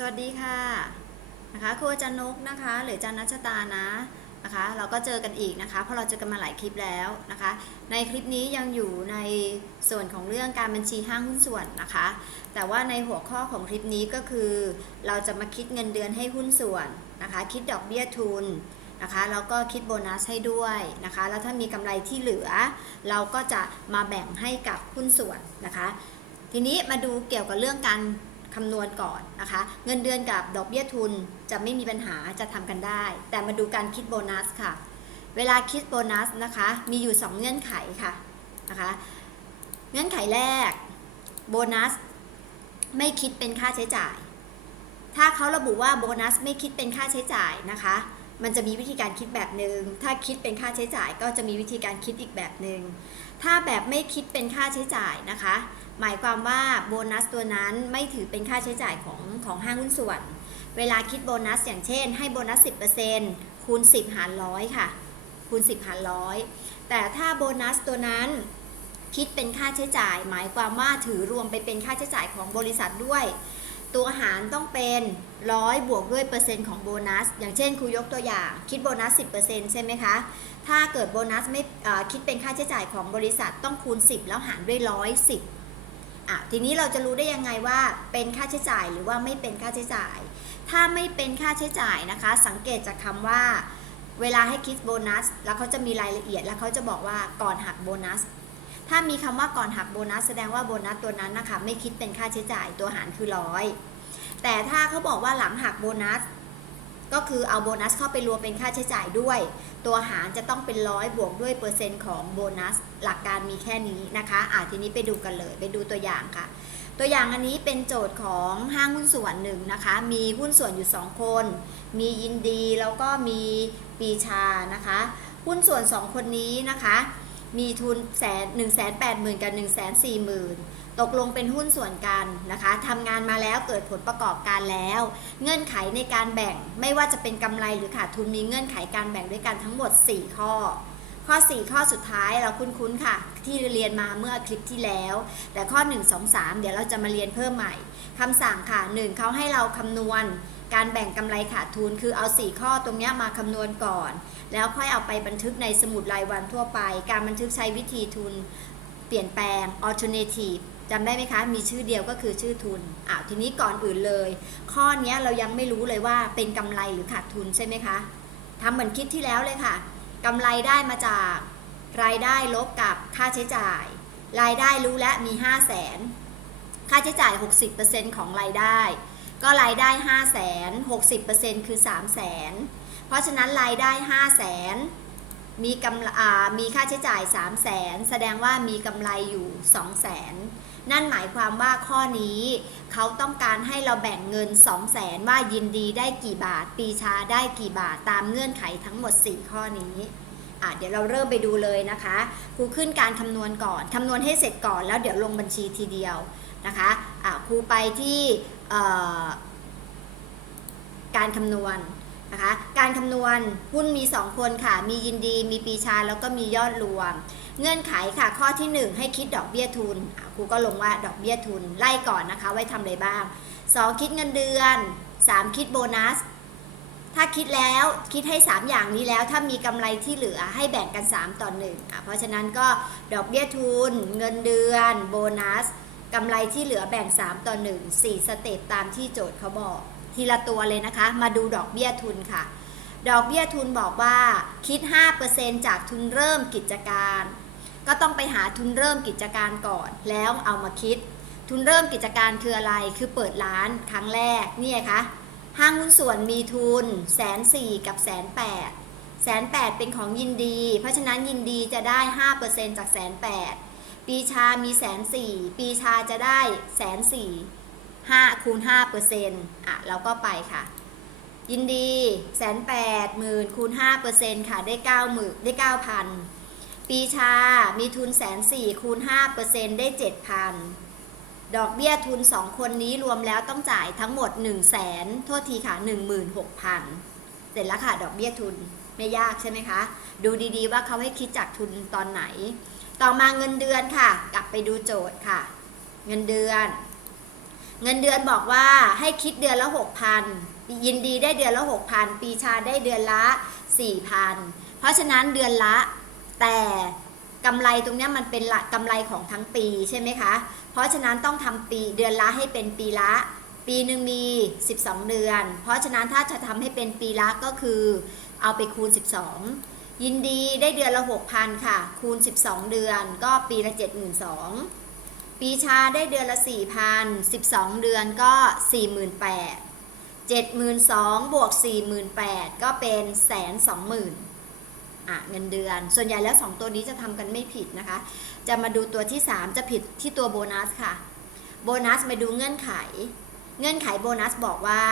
สวัสดีค่ะนะคะครูอาจารย์นกนะคะ หรืออาจารย์นัชตานะนะคะ เราก็เจอกันอีกนะคะ เพราะเราเจอกันมาหลายคลิปแล้วนะคะ ในคลิปนี้ยังอยู่ในส่วนของเรื่องการบัญชีห้างหุ้นส่วนนะคะ แต่ว่าในหัวข้อของคลิปนี้ก็คือ เราจะมาคิดเงินเดือนให้หุ้นส่วนนะคะ คิดดอกเบี้ยทุนนะคะแล้วก็คิดโบนัสให้ด้วยนะคะ แล้วถ้ามีกำไรที่เหลือ เราก็จะมาแบ่งให้กับหุ้นส่วนนะคะ ทีนี้มาดูเกี่ยวกับเรื่องการ คำนวณก่อนนะคะ เงินเดือนกับดอกเบี้ยทุนจะไม่มีปัญหาจะทำกันได้ แต่มาดูการคิดโบนัสค่ะ เวลาคิดโบนัสนะคะ มีอยู่ 2 เงื่อนไขค่ะนะคะ เงื่อนไขแรกโบนัสไม่คิดเป็นค่าใช้จ่าย ถ้าเขาระบุว่าโบนัสไม่คิดเป็นค่าใช้จ่ายนะคะ มันจะมีวิธีการคิดแบบหนึง่ง ถ้าคิดเป็นค่าใช้จ่ายก็จะมีวิธีการคิดอีกแบบหนึง่ง ถ้าแบบไม่คิดเป็นค่าใช้จ่ายนะคะ หมายความว่าโบนัสตัวนั้นไม่ถือเป็นค่าใช้จ่ายของของห้างหุ้นส่วน เวลาคิดโบนัสอย่างเช่น ให้โบนัส 10%คูณ 10 หารร้อยค่ะ คูณ 10 หารร้อยแต่ถ้าโบนัสตัวนั้นคิดเป็นค่าใช้จ่าย หมายความว่าถือรวมไปเป็นค่าใช้จ่ายของบริษัทด้วย ตัวหารต้องเป็นร้อยบวกด้วยเปอร์เซ็นต์ของโบนัส อย่างเช่นครูยกตัวอย่าง คิดโบนัส 10%ใช่ไหมคะ ถ้าเกิดโบนัสไม่คิดเป็นค่าใช้จ่ายของบริษัทต้องคูณ 10 แล้วหารด้วยร้อยสิบ อะทีนี้เราจะรู้ได้ยังไงว่าเป็นค่าใช้จ่ายหรือว่าไม่เป็นค่าใช้จ่าย ถ้าไม่เป็นค่าใช้จ่ายนะคะ สังเกตจากคำว่า เวลาให้คิดโบนัส แล้วเขาจะมีรายละเอียด แล้วเขาจะบอกว่าก่อนหักโบนัส ถ้ามีคำว่าก่อนหักโบนัส แสดงว่าโบนัสตัวนั้นนะคะไม่คิดเป็นค่าใช้จ่ายตัวหารคือร้อยแต่ถ้าเขาบอกว่าหลังหักโบนัส ก็คือเอาโบนัสเข้าไปรวมเป็นค่าใช้จ่ายด้วย ตัวหารจะต้องเป็นร้อยบวกด้วยเปอร์เซ็นต์ของโบนัส หลักการมีแค่นี้นะคะอ่าทีนี้ไปดูกันเลยไปดูตัวอย่างค่ะ ตัวอย่างอันนี้เป็นโจทย์ของห้างหุ้นส่วนหนึ่งนะคะ มีหุ้นส่วนอยู่ 2 คน มียินดีแล้วก็มีปีชานะคะ หุ้นส่วน 2 คนนี้นะคะ มีทุนแสนหนึ่งแสนแปดหมื่นกับหนึ่งแสนสี่หมื่น ตกลงเป็นหุ้นส่วนกันนะคะทำงานมาแล้วเกิดผลประกอบการแล้ว เงื่อนไขในการแบ่งไม่ว่าจะเป็นกำไรหรือขาดทุนมีเงื่อนไขการแบ่งด้วยกันทั้งหมด 4 ข้อ ข้อ 4 ข้อสุดท้ายเราคุ้นๆค่ะ ที่เรียนมาเมื่อคลิปที่แล้ว แต่ข้อ 1 2 3 เดี๋ยวเราจะมาเรียนเพิ่มใหม่คำสั่งค่ะ 1เขาให้เราคำนวณการแบ่งกำไรขาดทุนคือเอา 4 ข้อตรงนี้มาคำนวณก่อน แล้วค่อยเอาไปบันทึกในสมุดรายวันทั่วไป การบันทึกใช้วิธีทุน เปลี่ยนแปลง alternative จำได้ไหมคะ มีชื่อเดียวก็คือชื่อทุนอ้าวทีนี้ก่อนอื่นเลย ข้อนี้เรายังไม่รู้เลยว่าเป็นกำไรหรือขาดทุนใช่ไหมคะทำเหมือนคลิปที่แล้วเลยค่ะกำไรได้มาจากรายได้ลบกับค่าใช้จ่าย รายได้รู้แล้วมี 5 0 0แสนค่าใช้จ่าย 60%ของรายได้ ก็รายได้ 5 0 0แสน60%คือ 3 0 0แสนเพราะฉะนั้นรายได้ 5 0 0แสนมีกำมีค่าใช้จ่าย 3 0 0แสนแสดงว่ามีกำไรอยู่ 2 0 0แสน นั่นหมายความว่าข้อนี้เขาต้องการให้เราแบ่งเงิน 2 0 0แสนว่ายินดีได้กี่บาท ปีชาได้กี่บาทตามเงื่อนไขทั้งหมด 4 ข้อนี้อะเดี๋ยวเราเริ่มไปดูเลยนะคะครูขึ้นการคำนวณก่อนคำนวณให้เสร็จก่อนแล้วเดี๋ยวลงบัญชีทีเดียวนะคะอะครูไปที่การคำนวณ นะคะ การคำนวณหุ้นมี 2 คนค่ะ มียินดี มีปีชา แล้วก็มียอดรวม เงื่อนไขค่ะข้อที่ 1 ให้คิดดอกเบี้ยทุนครูก็ลงว่าดอกเบี้ยทุนไล่ก่อนนะคะ ไว้ทำอะไรบ้าง 2 คิดเงินเดือน 3 คิดโบนัส ถ้าคิดแล้วคิดให้ 3 อย่างนี้แล้ว ถ้ามีกำไรที่เหลือให้แบ่งกัน 3 ต่อ1อะเพราะฉะนั้นก็ดอกเบี้ยทุน เงินเดือนโบนัสกำไรที่เหลือแบ่ง 3 ต่อ 1 4 สเต็ปตามที่โจทย์เขาบอก ทีละตัวเลยนะคะ มาดูดอกเบี้ยทุนค่ะ ดอกเบี้ยทุนบอกว่าคิด 5%จากทุนเริ่มกิจการ ก็ต้องไปหาทุนเริ่มกิจการก่อน แล้วเอามาคิด ทุนเริ่มกิจการคืออะไร คือเปิดร้านครั้งแรกนี่ไงคะห้างหุ้นส่วนมีทุนแสนสี่กับแสนแปดแสนแปดเป็นของยินดี เพราะฉะนั้นยินดีจะได้ 5%จากแสนแปดปีชามีแสนสี่ปีชาจะได้แสนสี่ ห้าคูณ5%อะเราก็ไปค่ะ ยินดีแสนแปดหมื่นคูณ5%ค่ะได้9หมื่นได้ 9,000 ปีชา มีทุนแสนสี่คูณ5%ได้ 7,000 ดอกเบี้ยทุน 2 คนนี้รวมแล้วต้องจ่ายทั้งหมด 1 0 0 0 0แสนโทษทีค่ะ 16,000 เสร็จแล้วค่ะ ดอกเบี้ยทุนไม่ยากใช่ไหมคะ ดูดีๆว่าเขาให้คิดจากทุนตอนไหน ต่อมาเงินเดือนค่ะ กลับไปดูโจทย์ค่ะ เงินเดือน เงินเดือนบอกว่าให้คิดเดือนละ 6,000 ยินดีได้เดือนละ 6,000 ปีชาได้เดือนละ 4,000 เพราะฉะนั้นเดือนละแต่กำไรตรงนี้มันเป็นละกำไรของทั้งปีใช่ไหมคะ เพราะฉะนั้นต้องทำปีเดือนละให้เป็นปีละ ปีหนึ่งมี 12 เดือน เพราะฉะนั้นถ้าจะทำให้เป็นปีละก็คือเอาไปคูณ 12 ยินดีได้เดือนละ 6,000 ค่ะ คูณ 12 เดือนก็ปีละ 72,000 ปีชาได้เดือนละ4,000 12 เดือนก็ 48,000 72,000บวก48,000 ก็เป็นแสนสองหมื่นอะเงินเดือน ส่วนใหญ่แล้ว 2 ตัวนี้จะทำกันไม่ผิดนะคะ จะมาดูตัวที่ 3 จะผิดที่ตัวโบนัสค่ะ โบนัสมาดูเงื่อนไข เงื่อนไขโบนัสบอกว่า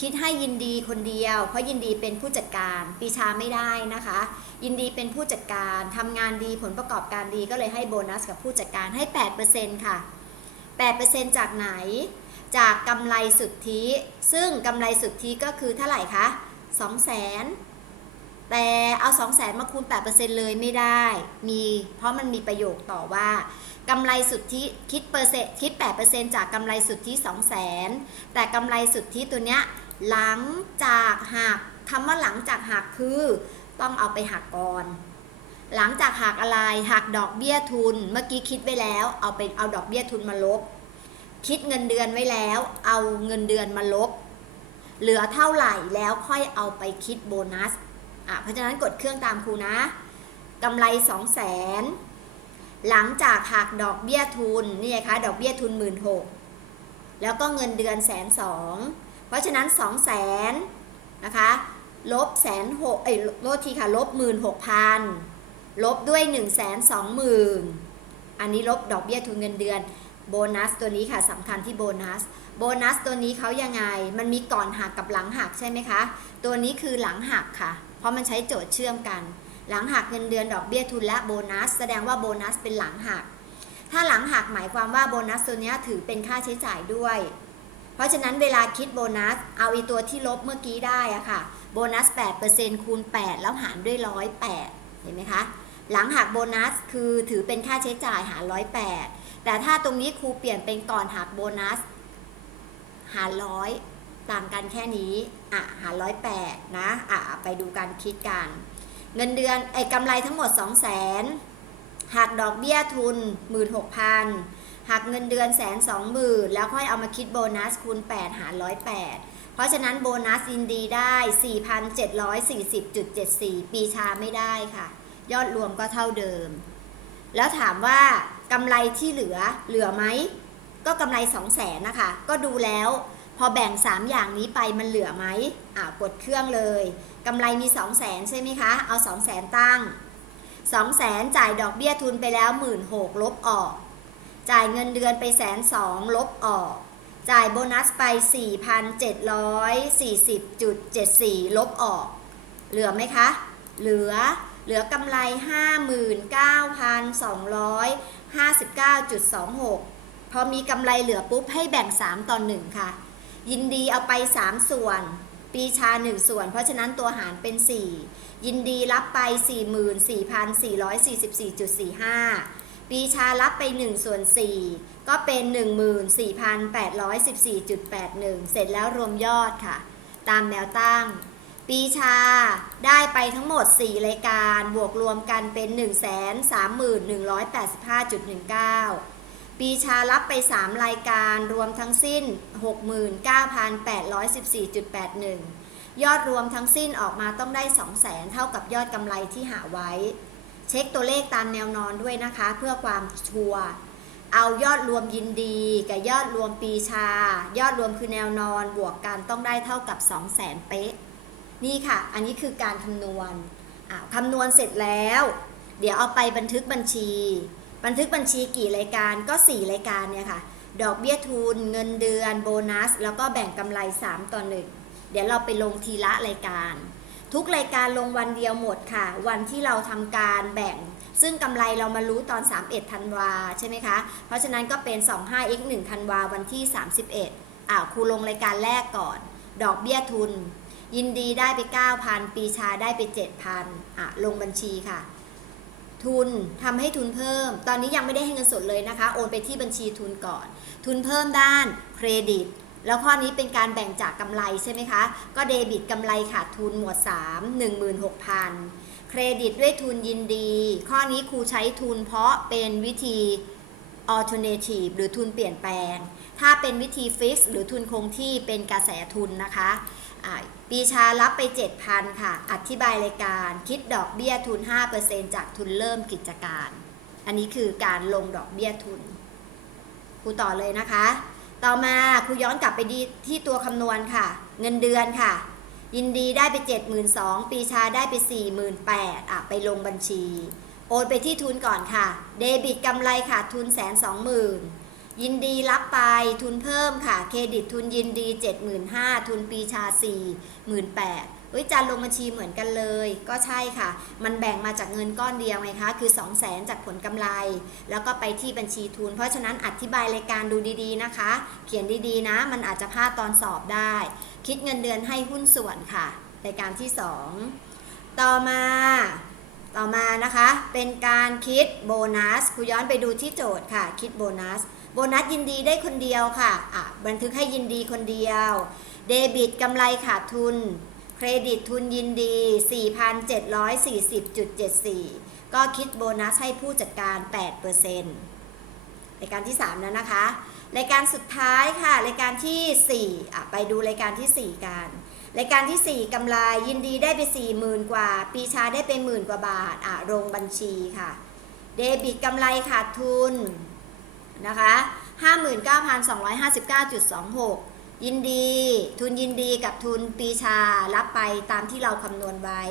คิดให้ยินดีคนเดียว เพราะยินดีเป็นผู้จัดการปีชาไม่ได้นะคะ ยินดีเป็นผู้จัดการทำงานดีผลประกอบการดีก็เลยให้โบนัสกับผู้จัดการให้ 8%ค่ะ 8%จากไหน จากกำไรสุทธิ ซึ่งกำไรสุทธิก็คือเท่าไหร่คะ2 0 0 0 0 0 แต่เอา 2 0 0 0 0 0 มาคูณ 8%เลยไม่ได้ มีเพราะมันมีประโยคต่อว่ากำไรสุทธิคิดเปอร์เซ็นต์คิด 8%จากกำไรสุทธิ2 0 0 0 0 0 แต่กำไรสุทธิตัวเนี้ย หลังจากหักคำว่าหลังจากหักคือ ต้องเอาไปหักก่อน หลังจากหักอะไรหักดอกเบี้ยทุน เมื่อกี้คิดไว้แล้ว เอาไปเอาดอกเบี้ยทุนมาลบ คิดเงินเดือนไว้แล้ว เอาเงินเดือนมาลบ เหลือเท่าไหร่แล้วค่อยเอาไปคิดโบนัสอะเพราะฉะนั้นกดเครื่องตามครูนะกำไร2 0 0แสนหลังจากหักดอกเบี้ยทุนนี่ไงคะดอกเบี้ยทุน1 6ื่นแล้วก็เงินเดือนแสนสอง เพราะฉะนั้น 2 0 0แสนนะคะลบแสนหกเอ้ยลดทีค่ะลบหมื่นหกพันลบด้วย1นึ่งแสนสองหมื่นอันนี้ลบดอกเบี้ยทุนเงินเดือนโบนัสตัวนี้ค่ะสำคัญที่โบนัส โบนัสตัวนี้เขายังไง มันมีก่อนหักกับหลังหักใช่ไหมคะ ตัวนี้คือหลังหักค่ะ เพราะมันใช้โจทย์เชื่อมกัน หลังหักเงินเดือนดอกเบี้ยทุนและโบนัส แสดงว่าโบนัสเป็นหลังหัก ถ้าหลังหักหมายความว่าโบนัสตัวนี้ถือเป็นค่าใช้จ่ายด้วย เพราะฉะนั้นเวลาคิดโบนัส เอาอีตัวที่ลบเมื่อกี้ได้อะค่ะ โบนัส 8%คูณ 8 แล้วหารด้วย 108 เห็นไหมคะ หลังหักโบนัสคือถือเป็นค่าใช้จ่ายหาร 108 แต่ถ้าตรงนี้ครูเปลี่ยนเป็นก่อนหักโบนัส หารร้อยต่างกันแค่นี้ อะ หารร้อยแปดนะ อะ ไปดูการคิดกัน เงินเดือนไอ้กำไรทั้งหมด 2 0 0 0 0 0หักดอกเบี้ยทุน 16,000 หักเงินเดือนแสนสองหมื่นแล้วค่อยเอามาคิดโบนัสคูณ 8 หาร108เพราะฉะนั้นโบนัสยินดีได้ 4,740.74 ปีชาไม่ได้ค่ะ ยอดรวมก็เท่าเดิม แล้วถามว่ากำไรที่เหลือเหลือไหม ก็กำไร2 0 0แสนนะคะ ก็ดูแล้วพอแบ่ง 3 อย่างนี้ไปมันเหลือไหมอ่ากดเครื่องเลยกำไรมี 2 0 0แสนใช่ไหมคะ เอา 2 0 0แสนตั้ง 2 0 0แสนจ่ายดอกเบี้ยทุนไปแล้ว 1 6ื่นลบออก จ่ายเงินเดือนไปแสนสองลบออก จ่ายโบนัสไป 4,740.74 ลบออก เหลือไหมคะ เหลือ เหลือกำไร 59,259.26 พอมีกำไรเหลือปุ๊บให้แบ่ง 3 ต่อ 1 ค่ะ ยินดีเอาไป 3 ส่วนปีชา 1 ส่วน เพราะฉะนั้นตัวหารเป็น 4 ยินดีรับไป 44,444.45 ปีชารับไป1ส่วน4ก็เป็น 14,814.81 เสร็จแล้วรวมยอดค่ะ ตามแนวตั้ง ปีชาได้ไปทั้งหมด 4 รายการ บวกรวมกันเป็น 131,188.19 ปีชารับไป 3 รายการรวมทั้งสิ้น 69,814.81 ยอดรวมทั้งสิ้นออกมาต้องได้ 200,000 เท่ากับยอดกำไรที่หาไว้ เช็คตัวเลขตามแนวนอนด้วยนะคะ เพื่อความชัวร์เอายอดรวมยินดีกับยอดรวมปีชา ยอดรวมคือแนวนอนบวกกันต้องได้เท่ากับ 2 0 0 0 0 0เป๊ะ นี่ค่ะ อันนี้คือการคำนวณคำนวณเสร็จแล้ว เดี๋ยวเอาไปบันทึกบัญชี บันทึกบัญชีกี่รายการก็ 4 รายการเนี่ยค่ะ ดอกเบี้ยทุน เงินเดือน โบนัส แล้วก็แบ่งกำไร 3 ต่อ 1 เดี๋ยวเราไปลงทีละรายการ ทุกรายการลงวันเดียวหมดค่ะ วันที่เราทำการแบ่ง ซึ่งกำไรเรามารู้ตอน 31ธันวาใช่ไหมคะ เพราะฉะนั้นก็เป็น 25x 1ธันวาวันที่ 31อ่าครูลงรายการแรกก่อน ดอกเบี้ยทุน ยินดีได้ไป 9,000 ปีชาได้ไป 7,000อะลงบัญชีค่ะททุนทำให้ทุนเพิ่ม ตอนนี้ยังไม่ได้ให้เงินสดเลยนะคะ โอนไปที่บัญชีทุนก่อน ทุนเพิ่มด้านเครดิต แล้วข้อนี้เป็นการแบ่งจากกำไรใช่ไหมคะ ก็เดบิตกำไรขาดทุนหมวด 3 16,000 เครดิตด้วยทุนยินดี ข้อนี้ครูใช้ทุนเพราะเป็นวิธี alternative หรือทุนเปลี่ยนแปลง ถ้าเป็นวิธี fix หรือทุนคงที่เป็นกระแสทุนนะคะปีชารับไป 7,000 ค่ะ อธิบายรายการ คิดดอกเบี้ยทุน 5%จากทุนเริ่มกิจการ อันนี้คือการลงดอกเบี้ยทุนครูต่อเลยนะคะ ต่อมาครูย้อนกลับไปดีที่ตัวคำนวณค่ะ เงินเดือนค่ะ ยินดีได้ไป 72,000ปีชาได้ไป 48,000อะไปลงบัญชี โอนไปที่ทุนก่อนค่ะ เดบิตกำไรขาดทุนแสนสองหมื่นยินดีรับไปทุนเพิ่มค่ะ เครดิตทุนยินดี 75,000ทุนปีชา 48,000 เฮ้ยจานลงบัญชีเหมือนกันเลย ก็ใช่ค่ะ มันแบ่งมาจากเงินก้อนเดียวไงคะ คือ 200,000จากผลกำไร แล้วก็ไปที่บัญชีทุน เพราะฉะนั้นอธิบายรายการดูดีๆนะคะ เขียนดีๆนะ มันอาจจะพลาดตอนสอบได้ คิดเงินเดือนให้หุ้นส่วนค่ะ รายการที่ 2 ต่อมา ต่อมานะคะ เป็นการคิดโบนัสครูย้อนไปดูที่โจทย์ค่ะ คิดโบนัส โบนัสยินดีได้คนเดียวค่ะ อะ บันทึกให้ยินดีคนเดียว เดบิตกำไรขาดทุน เครดิตทุนยินดี 4,740.74 ก็คิดโบนัสให้ผู้จัดการ8%รายการที่ 3 แล้วนะคะ รายการสุดท้ายค่ะ รายการที่ 4 อะ ไปดูรายการที่ 4 กัน รายการที่ 4กำไรยินดีได้ไป 40,000 กว่า ปีชาได้ไปหมื่นกว่าบาท อะลงบัญชีค่ะ เดบิตกำไรขาดทุนนะคะ 59,259.26 ยินดี ทุนยินดีกับทุนปีชารับไปตามที่เราคำนวณไว้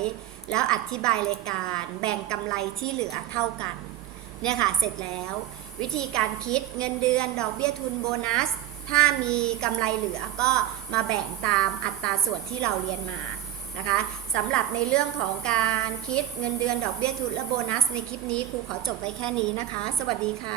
แล้วอธิบายรายการแบ่งกำไรที่เหลือเท่ากัน เนี่ยค่ะ เสร็จแล้ว วิธีการคิดเงินเดือนดอกเบี้ยทุนโบนัส ถ้ามีกำไรเหลือก็มาแบ่งตามอัตราส่วนที่เราเรียนมานะคะสำหรับในเรื่องของการคิดเงินเดือนดอกเบี้ยทุนและโบนัส ในคลิปนี้ครูขอจบไว้แค่นี้นะคะ สวัสดีค่ะ